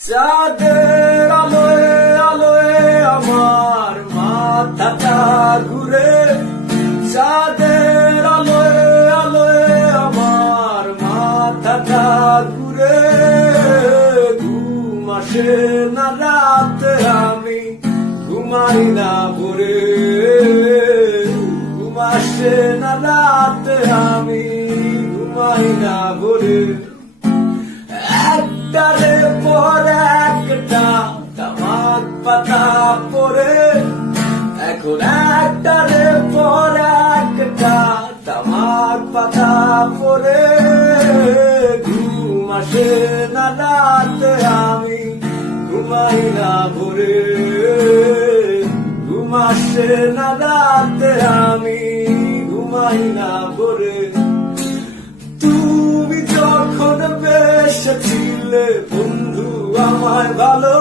চাঁদের আলোয় আলোয় আমার মাথাটা ঘুরে, চাঁদের আলোয় আলোয় আমার মাথাটা ঘুরে। ঘুম আসে না রাতে, আমি ঘুমাই না ভোরে। ঘুম আসে না রাতে, আমি ঘুমাই না ভোরে। একটারে পর একটা তামাক পাতা পরে, এখন একটারে পর একটা তামাক পাতা পরে। ঘুম আসে না রাতে, আমি ঘুমাই না ভোরে। ঘুম আসে না রাতে, আমি ঘুমাই না ভোরে। তুমি যখন বেসেছিলে বন্ধু আমায় ভালো,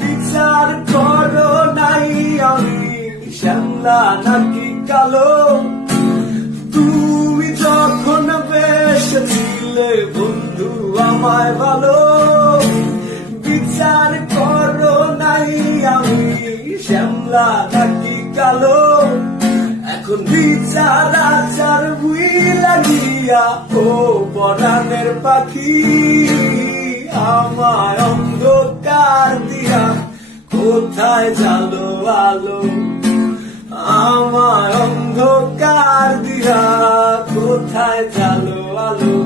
বিচার করো নাই আমি শ্যামলা নাকি কালো। তুমি যখন বেসেছিলে বন্ধু আমায় ভালো, বিচার করো নাই আমি শ্যামলা নাকি কালো। এখন বিচার আচার বুই লাগিয়া ও পরাণের পাখি, আমায় অন্ধকার দিয়া কোথায় জালো আলো। আমায় অন্ধকার দিয়া কোথায় জালো আলো।